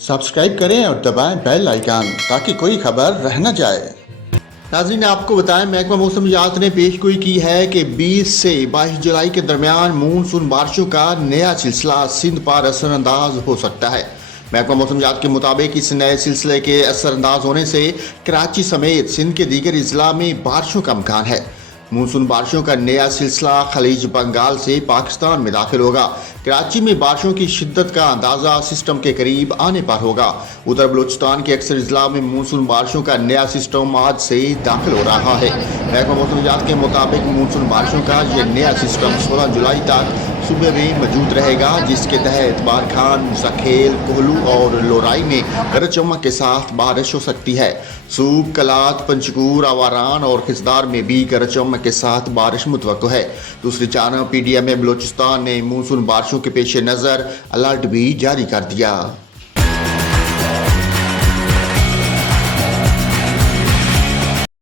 Subscribe करें और दबाएं बेल आइकन ताकि कोई खबर रह न जाए। नाज़रीन, आपको बताएं, महकमा मौसमियात ने पेशगोई की है कि 20 से 22 जुलाई के दरमियान मानसून बारिशों का नया सिलसिला सिंध पर असरअंदाज हो सकता है। महकमा मौसमियात के मुताबिक इस नए सिलसिले के असरअंदाज होने से कराची समेत सिंध के दीगर अजला में बारिशों का इम्कान है। मानसून बारिशों का नया सिलसिला खलीज बंगाल से पाकिस्तान में दाखिल होगा। कराची में बारिशों की शिद्दत का अंदाजा सिस्टम के करीब आने पर होगा। उधर बलूचिस्तान के अक्सर अजला में मानसून बारिशों का नया सिस्टम आज से दाखिल हो रहा है। महकमा मौसमियात के मुताबिक मानसून बारिशों का यह नया सिस्टम 16 जुलाई तक सूबे में मौजूद रहेगा, जिसके तहत बारखान, सखेल, कोहलू और लोराई में गरज चमक के साथ बारिश हो सकती है। सूब, कलात, पंचकूर, आवारान और खिजदार में भी गरज चमक के साथ बारिश मुतवक्को है। दूसरी जानब PDM बलूचिस्तान ने मानसून बारिशों के पेश नज़र अलर्ट भी जारी कर दिया।